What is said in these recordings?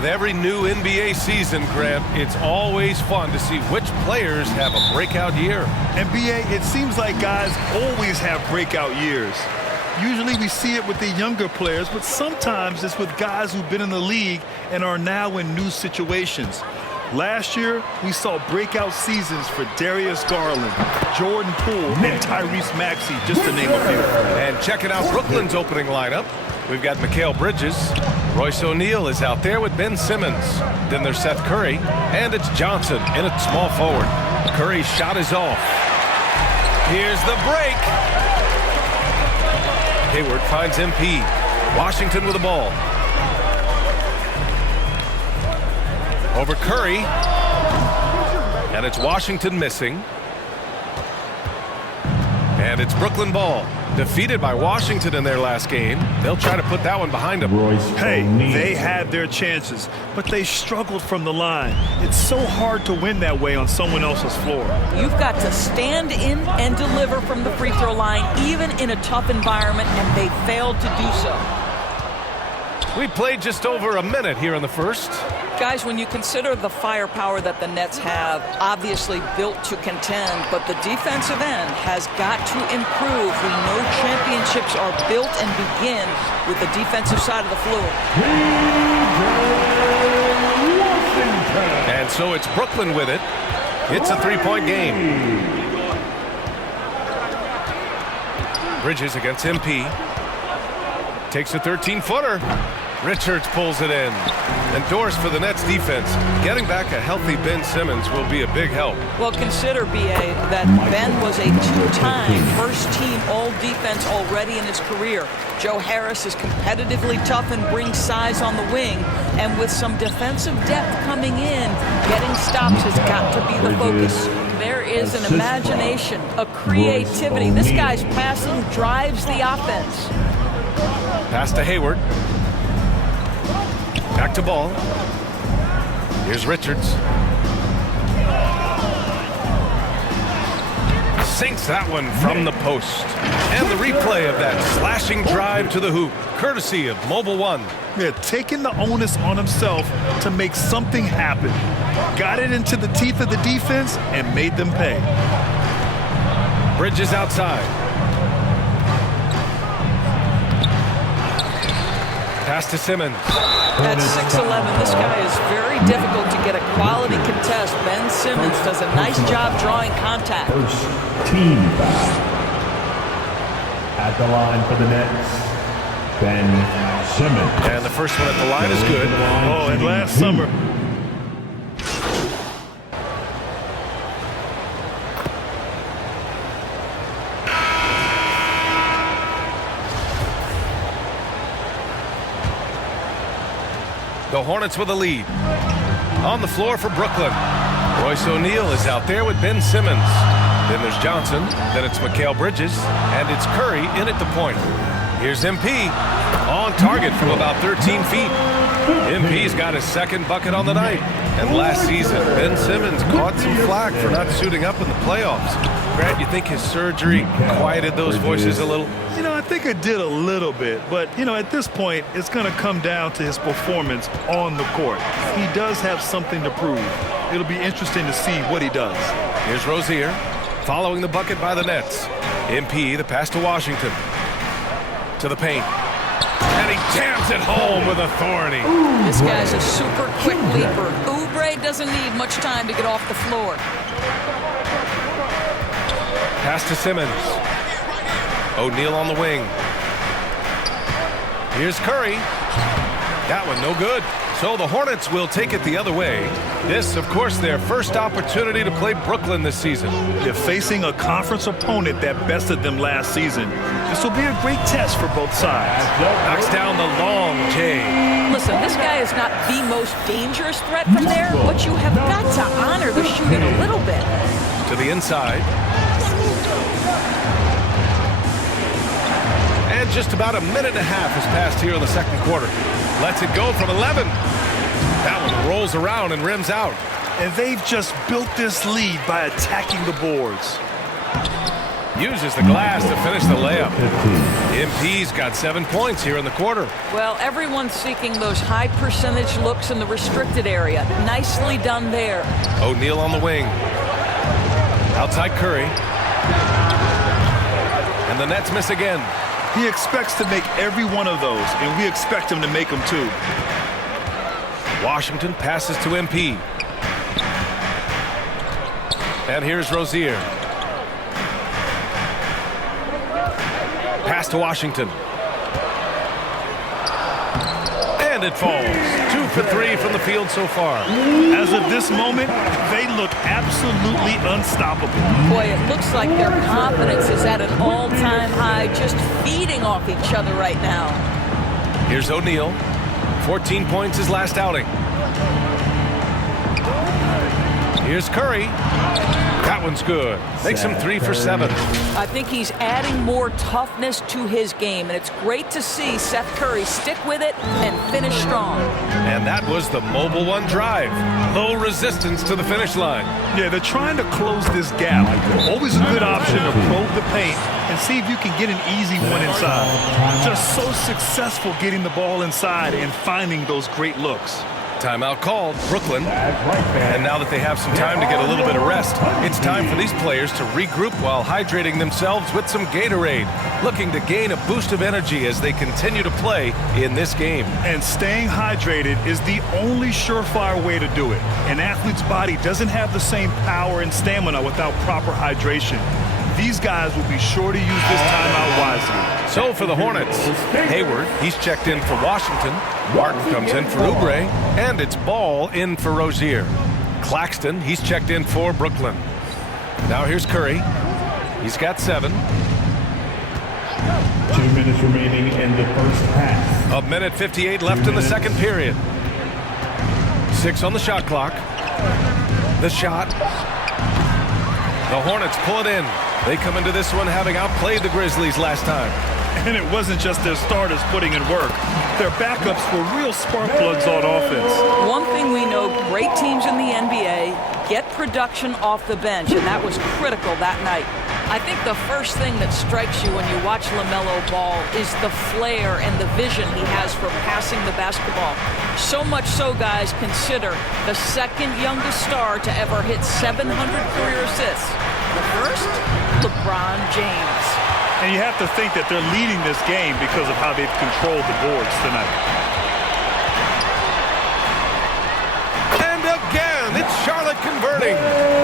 With every new NBA season, Grant, it's always fun to see which players have a breakout year. NBA, it seems like guys always have breakout years. Usually we see it with the younger players, but sometimes it's with guys who've been in the league and are now in new situations. Last year, we saw breakout seasons for Darius Garland, Jordan Poole, and Tyrese Maxey, just to name a few. And checking out Brooklyn's opening lineup, we've got Mikal Bridges. Royce O'Neal is out there with Ben Simmons. Then there's Seth Curry, and it's Johnson in at small forward. Curry's shot is off. Here's the break. Hayward finds MP. Washington with the ball. Over Curry. And it's Washington missing. And it's Brooklyn ball. Defeated by Washington in their last game. They'll try to put that one behind them. Hey, they had their chances, but they struggled from the line. It's so hard to win that way on someone else's floor. You've got to stand in and deliver from the free throw line, even in a tough environment, and they failed to do so. We played just over a minute here in the first. Guys, when you consider the firepower that the Nets have, obviously built to contend, but the defensive end has got to improve. We know championships are built and begin with the defensive side of the floor. And so it's Brooklyn with it. It's a three-point game. Bridges against MP. Takes a 13-footer. Richards pulls it in. Endorsed for the Nets defense. Getting back a healthy Ben Simmons will be a big help. Well, consider, B.A., that Ben was a two-time first-team all-defense already in his career. Joe Harris is competitively tough and brings size on the wing. And with some defensive depth coming in, getting stops has got to be the focus. There is an imagination, a creativity. This guy's passing drives the offense. Pass to Hayward. Back to ball. Here's Richards. Sinks that one from the post. And the replay of that slashing drive to the hoop, courtesy of Mobile One. Yeah, taking the onus on himself to make something happen. Got it into the teeth of the defense and made them pay. Bridges outside. Pass to Simmons. At 6'11", this guy is very difficult to get a quality contest. Ben Simmons does a nice job drawing contact. First team foul. At the line for the Nets, Ben Simmons. And the first one at the line is good. Oh, and last summer. The Hornets with a lead. On the floor for Brooklyn. Royce O'Neal is out there with Ben Simmons. Then there's Johnson. Then it's Mikal Bridges. And it's Curry in at the point. Here's MP. On target from about 13 feet. MP's got his second bucket on the night. And last season, Ben Simmons caught some flack for not suiting up in the playoffs. Grant, you think his surgery quieted those voices a little? You know, I think it did a little bit, but, you know, at this point, it's going to come down to his performance on the court. He does have something to prove. It'll be interesting to see what he does. Here's Rozier, following the bucket by the Nets. MP, the pass to Washington. To the paint. And he jams it home with authority. This guy's a super quick leaper. Oubre doesn't need much time to get off the floor. Pass to Simmons. O'Neal on the wing. Here's Curry. That one no good. So the Hornets will take it the other way. This, of course, their first opportunity to play Brooklyn this season. They're facing a conference opponent that bested them last season. This will be a great test for both sides. Knocks down the long J. Listen, this guy is not the most dangerous threat from there, but you have got to honor the shooting a little bit. To the inside. And just about a minute and a half has passed here in the second quarter. Lets it go from 11. That one rolls around and rims out. And they've just built this lead by attacking the boards. Uses the glass to finish the layup. 15. MP's got 7 points here in the quarter. Well, everyone's seeking those high percentage looks in the restricted area. Nicely done there. O'Neal on the wing. Outside Curry. And the Nets miss again. He expects to make every one of those, and we expect him to make them too. Washington passes to MP. And here's Rozier. Pass to Washington. And it falls. 2 for 3 from the field so far. As of this moment, they look absolutely unstoppable. Boy, it looks like their confidence is at an all-time high, just feeding off each other right now. Here's O'Neal. 14 points his last outing. Here's Curry. That one's good. Makes him 3 for 7. I think he's adding more toughness to his game, and it's great to see Seth Curry stick with it and finish strong. And that was the Mobile One drive. Low resistance to the finish line. Yeah, they're trying to close this gap. Always a good option to probe the paint and see if you can get an easy one inside. Just so successful getting the ball inside and finding those great looks. Timeout called, Brooklyn. And now that they have some time to get a little bit of rest, it's time for these players to regroup while hydrating themselves with some Gatorade, looking to gain a boost of energy as they continue to play in this game. And staying hydrated is the only surefire way to do it. An athlete's body doesn't have the same power and stamina without proper hydration. These guys will be sure to use this timeout wisely. So for the Hornets, Hayward, he's checked in for Washington. Martin comes in for Oubre, and it's Ball in for Rozier. Claxton, he's checked in for Brooklyn. Now here's Curry. He's got 7. 2 minutes remaining in the first half. A minute 58 left in the second period. 6 on the shot clock. The shot. The Hornets pull it in. They come into this one having outplayed the Grizzlies last time. And it wasn't just their starters putting in work. Their backups were real spark plugs on offense. One thing we know, great teams in the NBA get production off the bench, and that was critical that night. I think the first thing that strikes you when you watch LaMelo Ball is the flair and the vision he has for passing the basketball. So much so, guys, consider the second youngest star to ever hit 700 career assists. The first, LeBron James. And you have to think that they're leading this game because of how they've controlled the boards tonight. And again, it's Charlotte converting.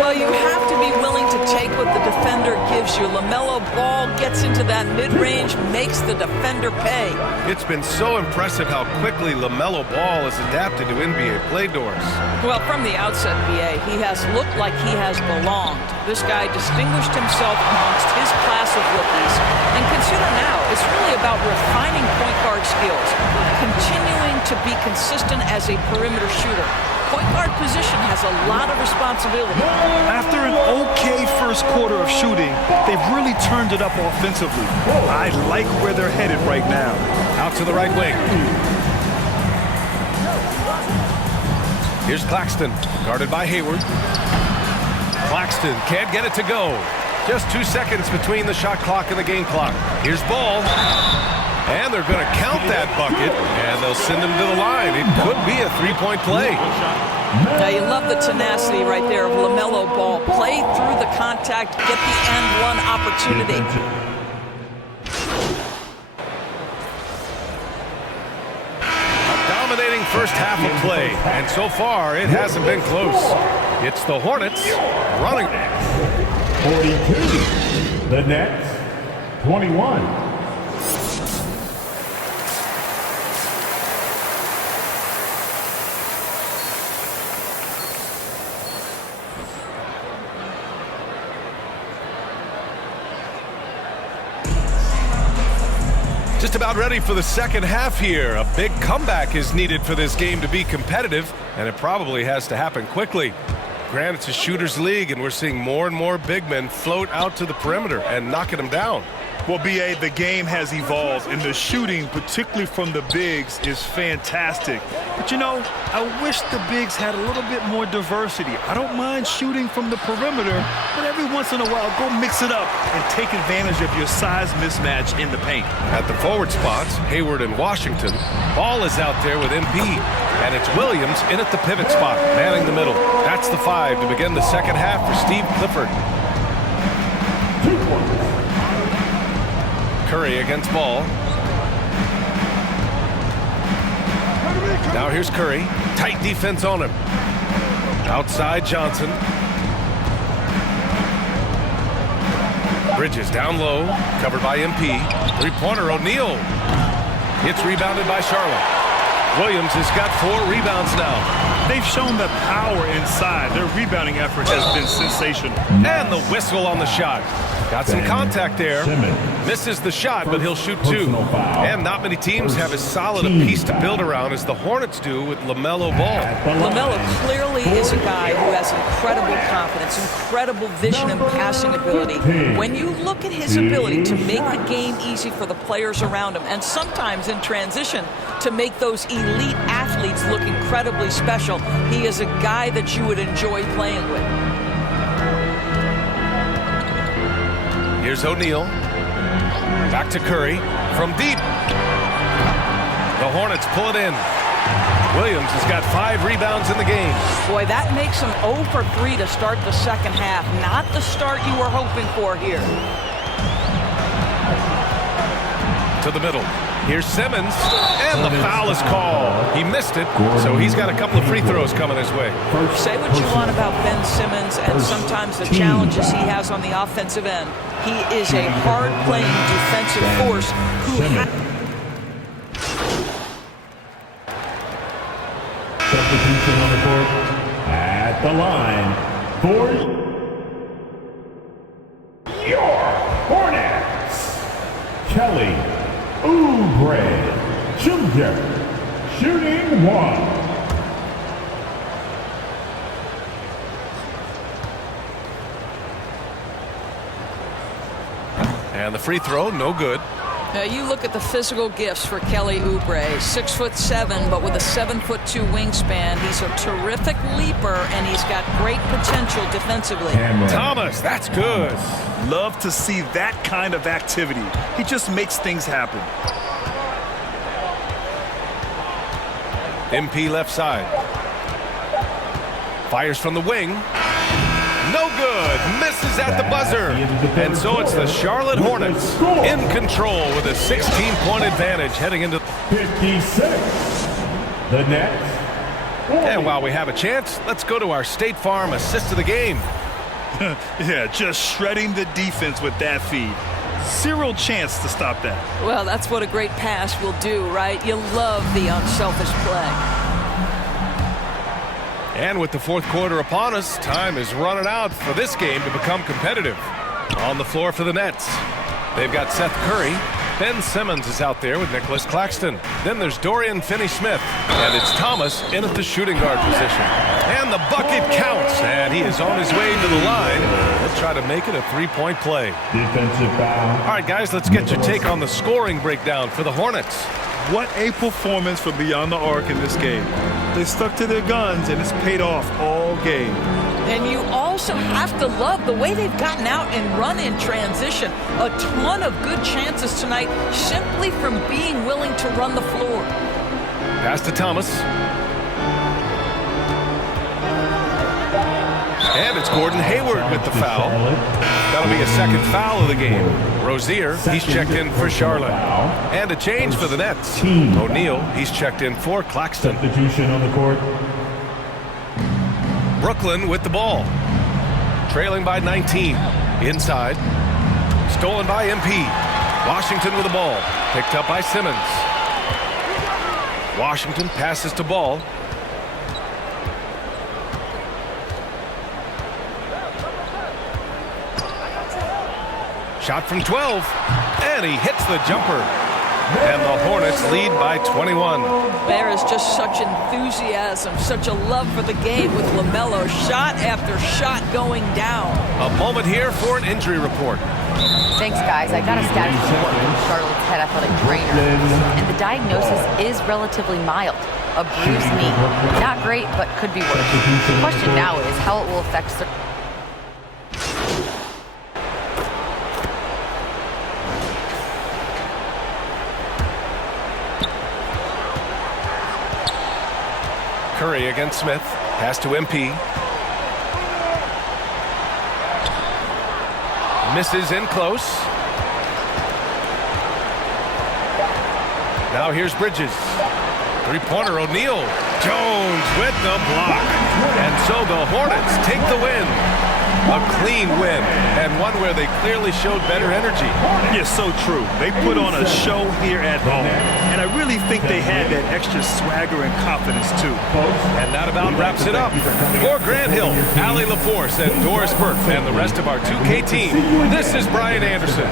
Well, you have to be willing to take what the defender gives you. LaMelo Ball gets into that mid-range, makes the defender pay. It's been so impressive how quickly LaMelo Ball has adapted to NBA play doors. Well, from the outset, BA, he has looked like he has belonged. This guy distinguished himself amongst his class of rookies. And consider now, it's really about refining point guard skills, continuing to be consistent as a perimeter shooter. Point guard position has a lot of responsibility. After an okay first quarter of shooting, they've really turned it up offensively. I like where they're headed right now. Out to the right wing. Here's Claxton, guarded by Hayward. Claxton can't get it to go. Just 2 seconds between the shot clock and the game clock. Here's Ball. And they're going to count that bucket, and they'll send him to the line. It could be a three-point play. Now, you love the tenacity right there of LaMelo Ball. Play through the contact, get the and one opportunity. Dominating first half of play, and so far it hasn't been close. It's the Hornets running. 42. The Nets, 21. Just about ready for the second half here. A big comeback is needed for this game to be competitive, and it probably has to happen quickly. Granted, it's a shooter's league, and we're seeing more and more big men float out to the perimeter and knocking them down. Well, B.A., the game has evolved, and the shooting, particularly from the bigs, is fantastic. But, you know, I wish the bigs had a little bit more diversity. I don't mind shooting from the perimeter, but every once in a while, go mix it up and take advantage of your size mismatch in the paint. At the forward spots, Hayward and Washington. Ball is out there with MP, and it's Williams in at the pivot spot, manning the middle. That's the 5 to begin the second half for Steve Clifford. 2 points. Curry against Ball. Now here's Curry. Tight defense on him. Outside Johnson. Bridges down low. Covered by MP. Three-pointer O'Neal. It's rebounded by Charlotte. Williams has got 4 rebounds now. They've shown the power inside. Their rebounding effort has been sensational. And the whistle on the shot. Got some contact there. Misses the shot, but he'll shoot 2. And not many teams have as solid a piece to build around as the Hornets do with LaMelo Ball. LaMelo clearly is a guy who has incredible confidence, incredible vision and passing ability. When you look at his ability to make the game easy for the players around him, and sometimes in transition to make those elite athletes look incredibly special, he is a guy that you would enjoy playing with. Here's O'Neal. Back to Curry from deep. The Hornets pull it in. Williams has got 5 rebounds in the game. Boy, that makes him 0 for 3 to start the second half. Not the start you were hoping for here. To the middle. Here's Simmons, and the foul is called. He missed it, so he's got a couple of free throws coming his way. Say what you want about Ben Simmons and sometimes the challenges he has on the offensive end. He is a hard-playing defensive force who Substitution on the court. At the line for your Hornets, Kelly Oubre Jr. shooting 1. And the free throw, no good. Now you look at the physical gifts for Kelly Oubre. 6'7", but with a 7'2" wingspan. He's a terrific leaper, and he's got great potential defensively. Thomas, that's good. Love to see that kind of activity. He just makes things happen. MP left side. Fires from the wing. No good. Misses at the buzzer. And so it's the Charlotte Hornets in control with a 16-point advantage heading into 56. The Nets. And while we have a chance, let's go to our State Farm assist of the game. Yeah, just shredding the defense with that feed. Zero chance to stop that. Well, that's what a great pass will do, right? You love the unselfish play. And with the fourth quarter upon us, time is running out for this game to become competitive. On the floor for the Nets, they've got Seth Curry. Ben Simmons is out there with Nicholas Claxton. Then there's Dorian Finney-Smith. And it's Thomas in at the shooting guard position. And the bucket counts. And he is on his way to the line. He'll try to make it a three-point play. Defensive foul. All right, guys, let's get your take on the scoring breakdown for the Hornets. What a performance from beyond the arc in this game. They stuck to their guns, and it's paid off all game. And you also have to love the way they've gotten out and run in transition. A ton of good chances tonight simply from being willing to run the floor. Pass to Thomas. And it's Gordon Hayward with the foul. That'll be a second foul of the game. Rozier, he's checked in for Charlotte. And a change for the Nets. O'Neal, he's checked in for Claxton. Substitution on the court. Brooklyn with the ball. Trailing by 19. Inside. Stolen by MP. Washington with the ball. Picked up by Simmons. Washington passes to Ball. Shot from 12, and he hits the jumper. And the Hornets lead by 21. There is just such enthusiasm, such a love for the game with LaMelo. Shot after shot going down. A moment here for an injury report. Thanks, guys. I got a status report from Charlotte's head athletic trainer, and the diagnosis is relatively mild. A bruised knee. Not great, but could be worse. The question now is how it will affect... Curry against Smith. Pass to MP. Misses in close. Now here's Bridges. Three-pointer, O'Neal. Jones with the block. And so the Hornets take the win. A clean win, and one where they clearly showed better energy. Yeah, so true. They put on a show here at home, and I really think they had that extra swagger and confidence, too. And that about wraps it up. For Grant Hill, Allie LaForce, and Doris Burke, and the rest of our 2K team, this is Brian Anderson.